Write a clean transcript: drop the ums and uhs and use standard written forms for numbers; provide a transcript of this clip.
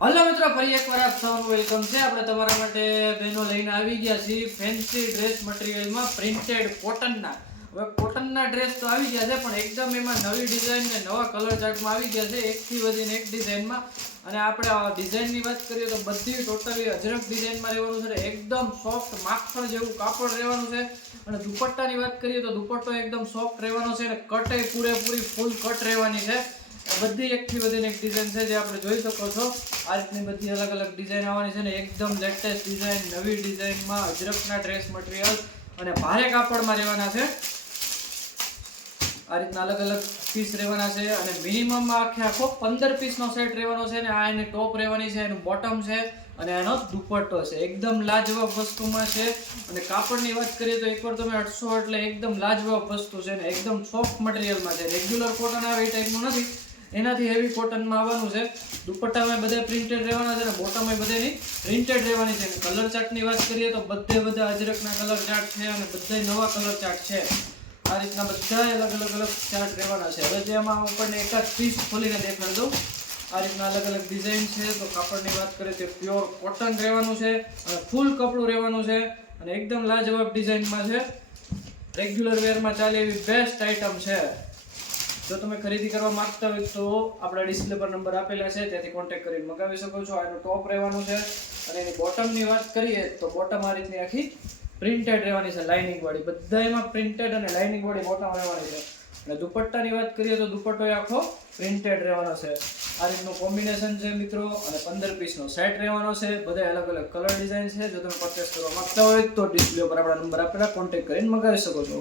Hello મિત્રો, ફરી એકવાર આપ સૌનું વેલકમ છે. આપણે તમારા માટે બહેનો લઈને આવી ગયા છીએ ફેન્સી ડ્રેસ મટીરિયલમાં પ્રિન્ટેડ કોટનના. હવે કોટનના ડ્રેસ તો આવી ગયા છે, પણ એકદમ એમાં નવી ડિઝાઇન ને નવા કલર ચાર્ટમાં આવી ગયા છે, એકથી વધીને એક ડિઝાઇનમાં. અને આપણે ડિઝાઇનની વાત કરીએ તો બધી ટોટલી અજરક ડિઝાઇનમાં રહેવાનું છે, એકદમ સોફ્ટ માખણ જેવું કાપડ રહેવાનું છે. અને દુપટ્ટાની વાત કરીએ તો દુપટ્ટો એકદમ સોફ્ટ રહેવાનો છે અને કટ પૂરેપૂરી ફૂલ કટ રહેવાની છે. બધી એકથી વધીને એક ડિઝાઇન છે જે આપણે જોઈ શકો છો. આ રીતની બધી અલગ અલગ ડિઝાઇન આવવાની છે ને એકદમ લેટેસ્ટ ડિઝાઇન નવી ડિઝાઇનમાં અજરકના ડ્રેસ મટીરિયલ અને ભારે કાપડમાં રહેવાના છે. આ રીતના અલગ અલગ પીસ રહેવાના છે અને મિનિમમ આખો 15 પીસનો સેટ રહેવાનો છે. અને આ એની ટોપ રહેવાની છે, એનું બોટમ છે અને એનો દુપટ્ટો છે. એકદમ લાજવાબ વસ્તુમાં છે. અને કાપડની વાત કરીએ તો એકવાર તમે 800 એટલે એકદમ લાજવાબ વસ્તુ છે ને એકદમ સોફ્ટ મટીરિયલમાં છે. રેગ્યુલર કોટન આવે એ ટાઈપનું નથી, એનાથી હેવી કોટનમાં આવવાનું છે. દુપટ્ટામાં બધે પ્રિન્ટેડ રહેવાના છે અને બોટમમાં બધેની પ્રિન્ટેડ રહેવાની છે. કલર ચાર્ટની વાત કરીએ તો બધા અજરકના કલર ચાર્ટ છે અને બધા નવા કલર ચાર્ટ છે. આ રીતના બધા અલગ અલગ ચાર્ટ રહેવાના છે. હવે જેમાં આપણને એકાદ પીસ ખોલીને દેખાડી દઉં. આ રીતના અલગ અલગ ડિઝાઇન છે. તો કાપડની વાત કરીએ તો પ્યોર કોટન રહેવાનું છે અને ફૂલ કપડું રહેવાનું છે અને એકદમ લાજવાબ ડિઝાઇનમાં છે. રેગ્યુલર વેરમાં ચાલે એવી બેસ્ટ આઇટમ છે. જો તમે ખરીદી કરવા માંગતા હોય તો આપણા ડિસ્પ્લે પર નંબર આપેલા છે, ત્યાંથી કોન્ટેક્ટ કરીને મંગાવી શકો છો. આનું ટોપ રહેવાનું છે અને એની બોટમની વાત કરીએ તો બોટમ આ રીતની આખી પ્રિન્ટેડ રહેવાની છે, લાઇનિંગ વાળી. બધા એમાં પ્રિન્ટેડ અને લાઇનિંગ વાળી બોટમ રહેવાની છે. અને દુપટ્ટાની વાત કરીએ તો દુપટ્ટો આખો પ્રિન્ટેડ રહેવાનો છે. આ રીતનું કોમ્બિનેશન છે મિત્રો અને 15 પીસનો સેટ રહેવાનો છે. બધા અલગ અલગ કલર ડિઝાઇન છે. જો તમે પરચેસ કરવા માંગતા હોય તો ડિસ્પ્લે પર આપણા નંબર આપેલા કોન્ટેક્ટ કરીને મંગાવી શકો છો.